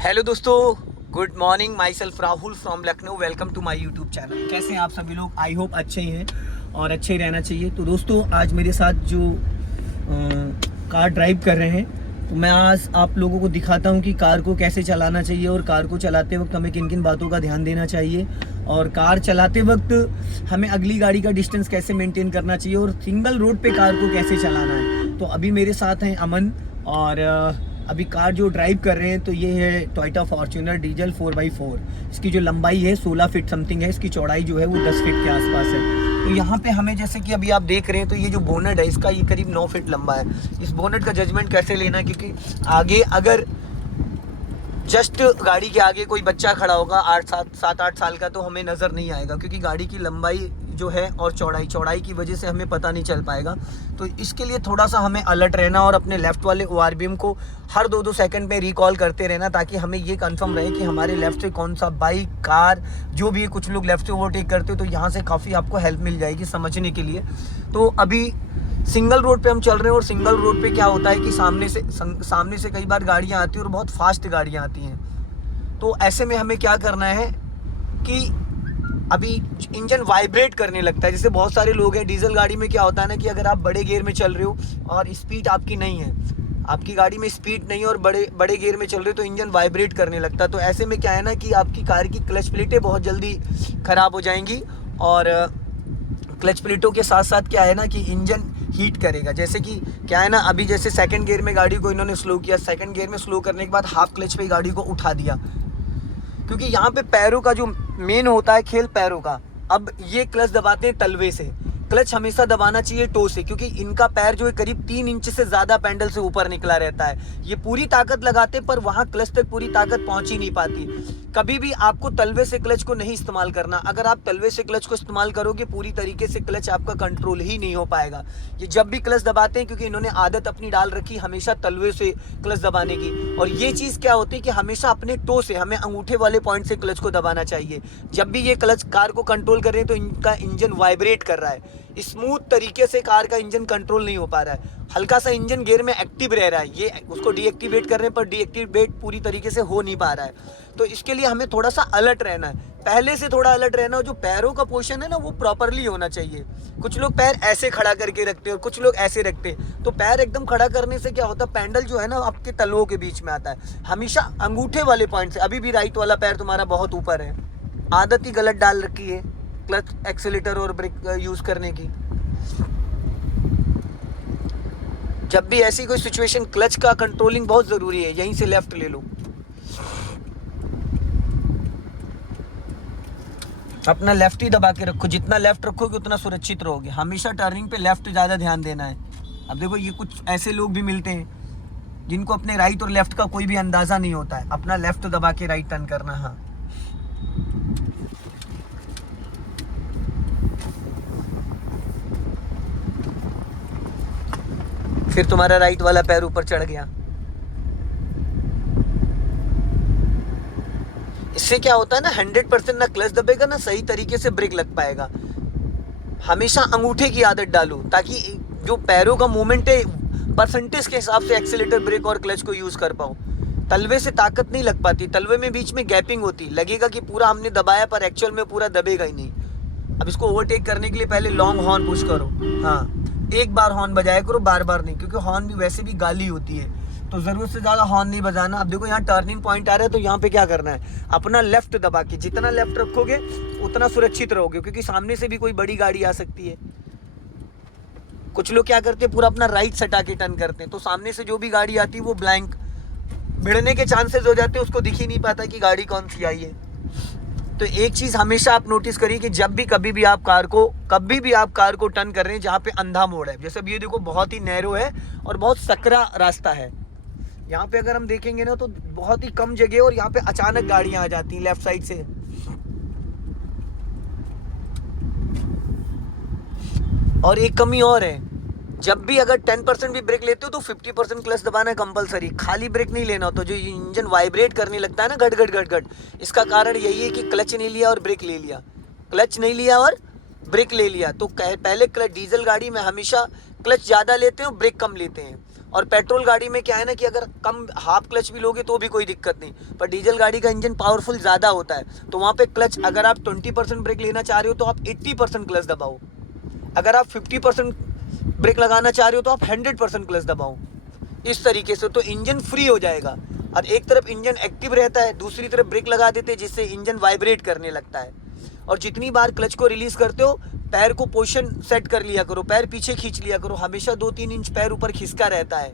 Hello दोस्तों, good morning. Myself Rahul from Lucknow. Welcome to my YouTube channel. कैसे हैं आप सभी लोग? आई होप अच्छे ही हैं और अच्छे ही रहना चाहिए। तो दोस्तों, आज मेरे साथ जो कार ड्राइव कर रहे हैं, तो मैं आज आप लोगों को दिखाता हूं कि कार को कैसे चलाना चाहिए और कार को चलाते वक्त हमें किन किन बातों का ध्यान देना चाहिए और कार चलाते वक्त हमें अगली गाड़ी का डिस्टेंस कैसे मेंटेन करना चाहिए और सिंगल रोड पे कार को कैसे चलाना है। तो अभी मेरे साथ हैं अमन और अभी कार जो ड्राइव कर रहे हैं तो ये है टोयोटा फॉर्च्यूनर डीजल 4x4। इसकी जो लंबाई है 16 फीट समथिंग है, इसकी चौड़ाई जो है वो 10 फीट के आसपास है। तो यहाँ पे हमें जैसे कि अभी आप देख रहे हैं तो ये जो बोनट है इसका ये करीब 9 फीट लंबा है। इस बोनट का जजमेंट कैसे लेना है, क्योंकि आगे अगर जस्ट गाड़ी के आगे कोई बच्चा खड़ा होगा 7-8 साल का तो हमें नज़र नहीं आएगा, क्योंकि गाड़ी की लंबाई जो है और चौड़ाई की वजह से हमें पता नहीं चल पाएगा। तो इसके लिए थोड़ा सा हमें अलर्ट रहना और अपने लेफ़्ट वाले ORBM को हर 2-2 सेकंड में रिकॉल करते रहना, ताकि हमें ये कंफर्म रहे कि हमारे लेफ़्ट से कौन सा बाइक, कार जो भी है, कुछ लोग लेफ़्ट से ओवरटेक करते हो तो यहाँ से काफ़ी आपको हेल्प मिल जाएगी समझने के लिए। तो अभी सिंगल रोड पे हम चल रहे हैं और सिंगल रोड पे क्या होता है कि सामने से कई बार गाड़ियाँ आती हैं और बहुत फास्ट गाड़ियाँ आती हैं। तो ऐसे में हमें क्या करना है कि अभी इंजन वाइब्रेट करने लगता है। जैसे बहुत सारे लोग हैं, डीजल गाड़ी में क्या होता है ना कि अगर आप बड़े गियर में चल रहे हो और स्पीड आपकी नहीं है, आपकी गाड़ी में स्पीड नहीं है और बड़े गियर में चल रहे हो तो इंजन वाइब्रेट करने लगता है। तो ऐसे में क्या है ना कि आपकी कार की क्लच प्लेटें बहुत जल्दी ख़राब हो जाएंगी और क्लच प्लेटों के साथ साथ क्या है ना कि इंजन हीट करेगा। जैसे कि क्या है ना, अभी जैसे सेकंड गियर में गाड़ी को इन्होंने स्लो किया, सेकंड गियर में स्लो करने के बाद हाफ क्लच पे गाड़ी को उठा दिया, क्योंकि यहाँ पे पैरों का जो मेन होता है खेल पैरों का। अब ये क्लच दबाते हैं तलवे से, क्लच हमेशा दबाना चाहिए टो से, क्योंकि इनका पैर जो है करीब 3 इंच से ज़्यादा पैडल से ऊपर निकला रहता है। ये पूरी ताकत लगाते पर वहाँ क्लच तक पूरी ताकत पहुँच ही नहीं पाती। कभी भी आपको तलवे से क्लच को नहीं इस्तेमाल करना। अगर आप तलवे से क्लच को इस्तेमाल करोगे पूरी तरीके से क्लच आपका कंट्रोल ही नहीं हो पाएगा। ये जब भी क्लच दबाते हैं, क्योंकि इन्होंने आदत अपनी डाल रखी हमेशा तलवे से क्लच दबाने की, और ये चीज़ क्या होती है कि हमेशा अपने टो से, हमें अंगूठे वाले पॉइंट से क्लच को दबाना चाहिए। जब भी ये क्लच कार को कंट्रोल कर रहे हैं तो इनका इंजन वाइब्रेट कर रहा है, स्मूथ तरीके से कार का इंजन कंट्रोल नहीं हो पा रहा है। हल्का सा इंजन गियर में एक्टिव रह रहा है, ये उसको डीएक्टिवेट करने पर डीएक्टिवेट पूरी तरीके से हो नहीं पा रहा है। तो इसके लिए हमें थोड़ा सा अलर्ट रहना है, पहले से थोड़ा अलर्ट रहना। जो पैरों का पोर्शन है ना वो प्रॉपरली होना चाहिए। कुछ लोग पैर ऐसे खड़ा करके रखते हैं और कुछ लोग ऐसे रखते हैं। तो पैर एकदम खड़ा करने से क्या होता है, पैडल जो है ना आपके तलवों के बीच में आता है, हमेशा अंगूठे वाले पॉइंट से। अभी भी राइट वाला पैर तुम्हारा बहुत ऊपर है, आदत ही गलत डाल रखी है क्लच, एक्सीलेटर और ब्रेक यूज़ करने की। जब भी ऐसी कोई सिचुएशन, क्लच का कंट्रोलिंग बहुत ज़रूरी है। यहीं से लेफ़्ट ले लो, अपना लेफ़्ट ही दबा के रखो। जितना लेफ़्ट रखोगे उतना सुरक्षित रहोगे। हमेशा टर्निंग पे लेफ़्ट ज़्यादा ध्यान देना है। अब देखो, ये कुछ ऐसे लोग भी मिलते हैं जिनको अपने राइट और लेफ़्ट का कोई भी अंदाज़ा नहीं होता है। अपना लेफ़्ट दबा के राइट टर्न करना। हाँ, फिर तुम्हारा राइट वाला पैर ऊपर चढ़ गया। इससे क्या होता है ना, 100% ना क्लच दबेगा ना सही तरीके से ब्रेक लग पाएगा। हमेशा अंगूठे की आदत डालो, ताकि जो पैरों का मूवमेंट है परसेंटेज के हिसाब से एक्सीलेटर, ब्रेक और क्लच को यूज़ कर पाओ। तलवे से ताकत नहीं लग पाती, तलवे में बीच में गैपिंग होती, लगेगा कि पूरा हमने दबाया पर एक्चुअल में पूरा दबेगा ही नहीं। अब इसको ओवरटेक करने के लिए पहले लॉन्ग हॉर्न पुश करो। हाँ, एक बार हॉर्न बजाया करो, बार बार नहीं, क्योंकि हॉर्न भी वैसे भी गाली होती है, तो ज़रूरत से ज़्यादा हॉर्न नहीं बजाना। अब देखो, यहाँ टर्निंग पॉइंट आ रहा है तो यहाँ पे क्या करना है, अपना लेफ़्ट दबा के जितना लेफ़्ट रखोगे उतना सुरक्षित रहोगे, क्योंकि सामने से भी कोई बड़ी गाड़ी आ सकती है। कुछ लोग क्या करते हैं, पूरा अपना राइट सटा के टर्न करते हैं, तो सामने से जो भी गाड़ी आती है वो ब्लैंक भिड़ने के चांसेस हो जाते हैं, उसको दिख ही नहीं पाता कि गाड़ी कौन सी आई है। तो एक चीज़ हमेशा आप नोटिस करिए कि जब भी कभी भी आप कार को टर्न कर रहे हैं जहाँ पे अंधा मोड़ है, जैसे अब ये देखो बहुत ही नैरो है और बहुत सकरा रास्ता है। यहाँ पे अगर हम देखेंगे ना तो बहुत ही कम जगह और यहाँ पे अचानक गाड़ियाँ आ जाती हैं लेफ्ट साइड से। और एक कमी और है, जब भी अगर 10% भी ब्रेक लेते हो तो 50% क्लच दबाना है कंपलसरी। खाली ब्रेक नहीं लेना। तो जो इंजन वाइब्रेट करने लगता है ना घट घट घट घट, इसका कारण यही है कि क्लच नहीं लिया और ब्रेक ले लिया, क्लच नहीं लिया और ब्रेक ले लिया। तो पहले क्लच, डीजल गाड़ी में हमेशा क्लच ज़्यादा लेते हैं और ब्रेक कम लेते हैं, और पेट्रोल गाड़ी में क्या है ना कि अगर कम हाफ क्लच भी लोगे तो भी कोई दिक्कत नहीं, पर डीजल गाड़ी का इंजन पावरफुल ज़्यादा होता है, तो वहाँ पे क्लच अगर आप 20% ब्रेक लेना चाह रहे हो तो आप 80% क्लच दबाओ, अगर आप 50% ब्रेक लगाना चाह रहे हो तो आप 100% क्लच दबाओ। इस तरीके से तो इंजन फ्री हो जाएगा, और एक तरफ इंजन एक्टिव रहता है, दूसरी तरफ ब्रेक लगा देते हैं जिससे इंजन वाइब्रेट करने लगता है। और जितनी बार क्लच को रिलीज़ करते हो पैर को पोजीशन सेट कर लिया करो, पैर पीछे खींच लिया करो, हमेशा 2-3 इंच पैर ऊपर खिसका रहता है,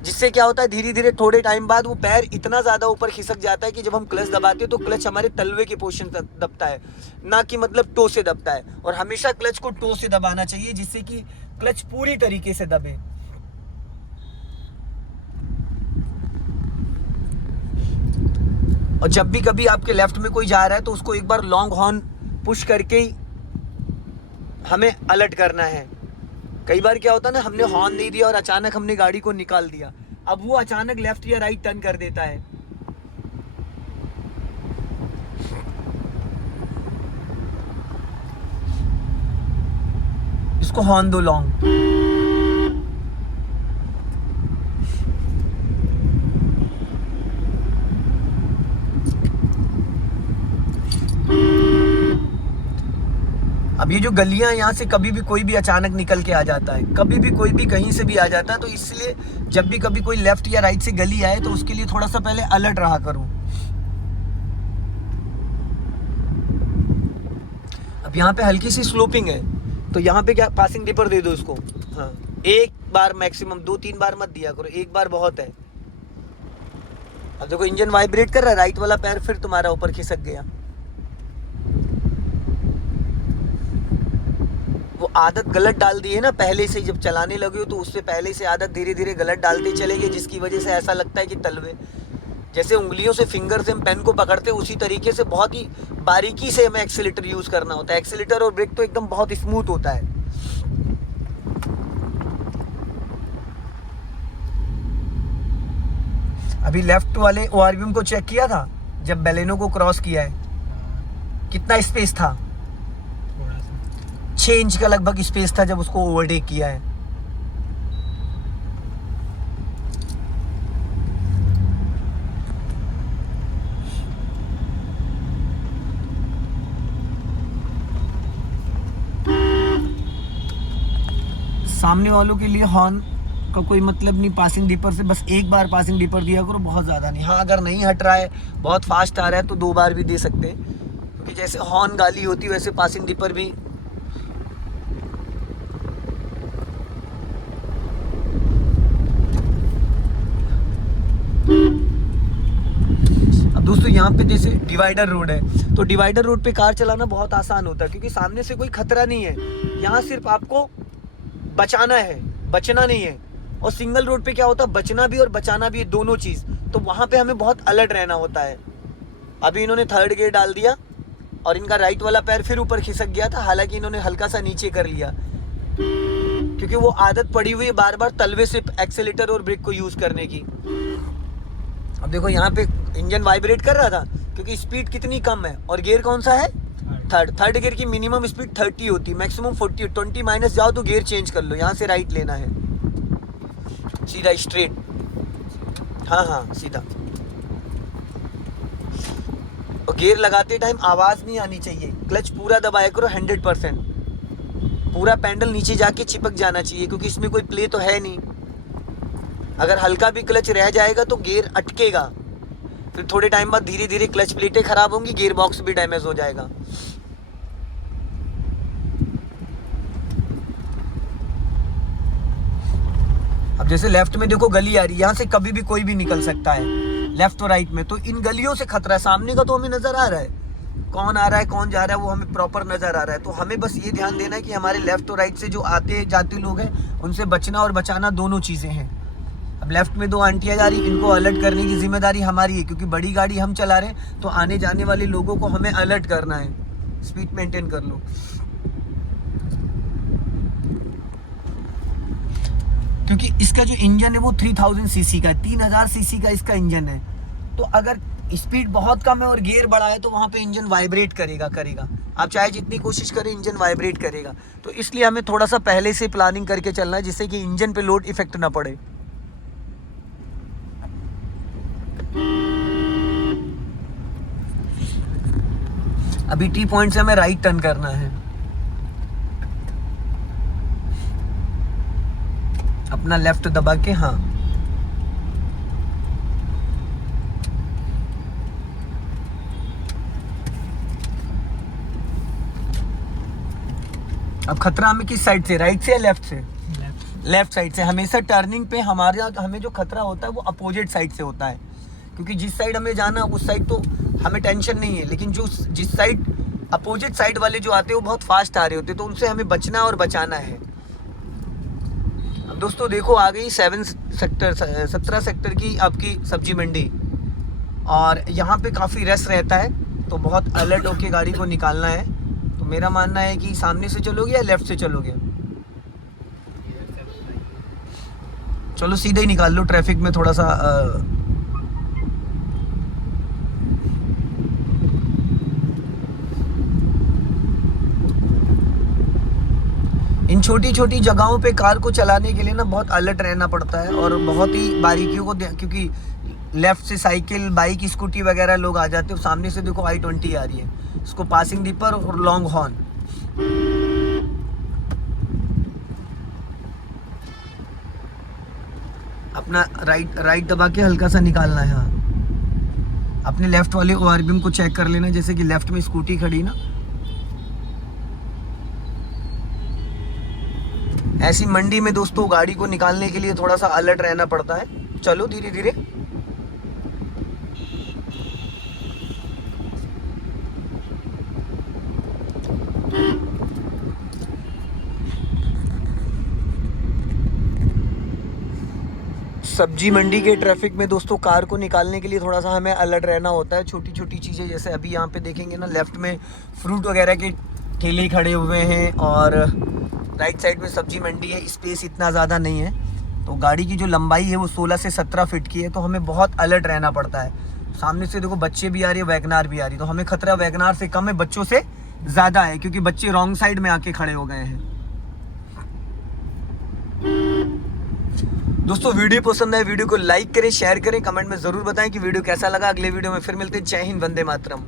जिससे क्या होता है धीरे धीरे थोड़े टाइम बाद वो पैर इतना ज़्यादा ऊपर खिसक जाता है कि जब हम क्लच दबाते हैं तो क्लच हमारे तलवे के पोजीशन तक दबता है, ना कि मतलब टो से दबता है। और हमेशा क्लच को टो से दबाना चाहिए जिससे कि क्लच पूरी तरीके से दबे। और जब भी कभी आपके लेफ्ट में कोई जा रहा है तो उसको एक बार लॉन्ग हॉर्न पुश करके ही हमें अलर्ट करना है। कई बार क्या होता है ना, हमने हॉर्न दे दिया और अचानक हमने गाड़ी को निकाल दिया, अब वो अचानक लेफ्ट या राइट टर्न कर देता है। इसको हॉर्न दो लॉन्ग। अब ये जो गलियां, यहाँ से कभी भी कोई भी अचानक निकल के आ जाता है, कभी भी कोई भी कहीं से भी आ जाता है, तो इसलिए जब भी कभी कोई लेफ्ट या राइट से गली आए तो उसके लिए थोड़ा सा पहले अलर्ट रहा करो। अब यहाँ पे हल्की सी स्लोपिंग है तो यहाँ पे क्या पासिंग डिपर दे दो इसको। हाँ, एक बार मैक्सिमम, 2-3 बार मत दिया करो, एक बार बहुत है। अब देखो इंजन वाइब्रेट कर रहा है, राइट वाला पैर फिर तुम्हारा ऊपर खिसक गया। वो आदत गलत डाल दी है ना पहले से, जब चलाने लगे हो तो उससे पहले से आदत धीरे धीरे गलत डालते चले गए, जिसकी वजह से ऐसा लगता है कि तलवे, जैसे उंगलियों से फिंगर से हम पेन को पकड़ते हैं उसी तरीके से बहुत ही बारीकी से हमें एक्सीलेटर यूज़ करना होता है। एक्सीलेटर और ब्रेक तो एकदम बहुत स्मूथ होता है। अभी लेफ्ट वाले ओआरवीएम को चेक किया था जब बेलेनो को क्रॉस किया है, कितना स्पेस था? 6 इंच का लगभग स्पेस था जब उसको ओवरटेक किया है। सामने वालों के लिए हॉर्न का कोई मतलब नहीं, पासिंग डिपर से बस एक बार पासिंग डिपर दिया करो, बहुत ज़्यादा नहीं। हाँ, अगर नहीं हट रहा है, बहुत फास्ट आ रहा है तो 2 बार भी दे सकते हैं, क्योंकि जैसे हॉर्न गाली होती है वैसे पासिंग डिपर भी। अब दोस्तों यहाँ पे जैसे डिवाइडर रोड है तो डिवाइडर रोड पे कार चलाना बहुत आसान होता है, क्योंकि सामने से कोई खतरा नहीं है, यहाँ सिर्फ आपको बचाना है, बचना नहीं है। और सिंगल रोड पे क्या होता है, बचना भी और बचाना भी, दोनों चीज़, तो वहाँ पे हमें बहुत अलर्ट रहना होता है। अभी इन्होंने थर्ड गियर डाल दिया और इनका राइट वाला पैर फिर ऊपर खिसक गया था, हालांकि इन्होंने हल्का सा नीचे कर लिया, क्योंकि वो आदत पड़ी हुई है बार बार तलवे से एक्सेलेटर और ब्रेक को यूज़ करने की। अब देखो यहाँ पे इंजन वाइब्रेट कर रहा था क्योंकि स्पीड कितनी कम है, और गियर कौन सा है? थर्ड गियर की मिनिमम स्पीड 30 होती है, मैक्सिमम 40। 20 माइनस जाओ तो गियर चेंज कर लो, यहाँ से राइट लेना है, सीधा स्ट्रेट। हाँ सीधा। और गियर लगाते टाइम आवाज़ नहीं आनी चाहिए, क्लच पूरा दबाया करो 100%, पूरा पैडल नीचे जाके चिपक जाना चाहिए, क्योंकि इसमें कोई प्ले तो है नहीं। अगर हल्का भी क्लच रह जाएगा तो गियर अटकेगा, फिर थोड़े टाइम बाद धीरे धीरे क्लच प्लेटें खराब होंगी, गियर बॉक्स भी डैमेज हो जाएगा। अब जैसे लेफ्ट में देखो गली आ रही है, यहाँ से कभी भी कोई भी निकल सकता है, लेफ्ट और राइट में, तो इन गलियों से खतरा है। सामने का तो हमें नजर आ रहा है, कौन आ रहा है कौन जा रहा है वो हमें प्रॉपर नजर आ रहा है, तो हमें बस ये ध्यान देना है कि हमारे लेफ्ट और राइट से जो आते जाते लोग हैं उनसे बचना और बचाना दोनों चीज़ें हैं। अब लेफ्ट में 2 आंटियाँ जा रही, इनको अलर्ट करने की जिम्मेदारी हमारी है, क्योंकि बड़ी गाड़ी हम चला रहे हैं तो आने जाने वाले लोगों को हमें अलर्ट करना है। स्पीड मेंटेन कर लो, क्योंकि इसका जो इंजन है वो 3000 सीसी का है, 3000 सीसी का इसका इंजन है। तो अगर स्पीड बहुत कम है और गियर बड़ा है तो वहाँ पे इंजन वाइब्रेट करेगा। आप चाहे जितनी कोशिश करें इंजन वाइब्रेट करेगा। तो इसलिए हमें थोड़ा सा पहले से प्लानिंग करके चलना है जिससे कि इंजन पे लोड इफेक्ट ना पड़े। अभी टी पॉइंट से हमें राइट टर्न करना है। अपना लेफ्ट दबा के, हाँ अब खतरा हमें किस साइड से, राइट से या लेफ्ट से? लेफ्ट साइड से। हमेशा टर्निंग पे हमें जो खतरा होता है वो अपोजिट साइड से होता है, क्योंकि जिस साइड हमें जाना उस साइड तो हमें टेंशन नहीं है, लेकिन जिस साइड अपोजिट साइड वाले जो आते हैं वो बहुत फास्ट आ रहे होते हैं, तो उनसे हमें बचना और बचाना है। अब दोस्तों देखो आ गई 17 सेक्टर की आपकी सब्जी मंडी, और यहाँ पे काफ़ी रश रहता है, तो बहुत अलर्ट होके गाड़ी को निकालना है। तो मेरा मानना है कि सामने से चलोगे या लेफ्ट से चलोगे? चलो सीधे ही निकाल लो, ट्रैफिक में थोड़ा सा इन छोटी छोटी जगहों पे कार को चलाने के लिए ना बहुत अलर्ट रहना पड़ता है और बहुत ही बारीकियों को, क्योंकि लेफ्ट से साइकिल, बाइक, स्कूटी वगैरह लोग आ जाते हैं। सामने से देखो I-20 आ रही है, इसको पासिंग डिपर और लॉन्ग हॉर्न। अपना राइट दबा के हल्का सा निकालना है। हाँ अपने लेफ्ट वाले ORBM को चेक कर लेना, जैसे कि लेफ्ट में स्कूटी खड़ी ना। ऐसी मंडी में दोस्तों गाड़ी को निकालने के लिए थोड़ा सा अलर्ट रहना पड़ता है। चलो धीरे धीरे। सब्जी मंडी के ट्रैफिक में दोस्तों कार को निकालने के लिए थोड़ा सा हमें अलर्ट रहना होता है। छोटी छोटी चीज़ें, जैसे अभी यहाँ पे देखेंगे ना, लेफ्ट में फ्रूट वगैरह के ठेले खड़े हुए हैं और राइट साइड में सब्जी मंडी है। स्पेस इतना ज़्यादा नहीं है, तो गाड़ी की जो लंबाई है वो 16 से 17 फीट की है, तो हमें बहुत अलर्ट रहना पड़ता है। सामने से देखो बच्चे भी आ रही है, वैगनार भी आ रही है, तो हमें खतरा वैगनार से कम है, बच्चों से ज़्यादा है, क्योंकि बच्चे रॉन्ग साइड में आके खड़े हो गए हैं। दोस्तों वीडियो पसंद आए, वीडियो को लाइक करें, शेयर करें, कमेंट में ज़रूर बताएं कि वीडियो कैसा लगा। अगले वीडियो में फिर मिलते हैं। जय हिंद, वंदे मातरम।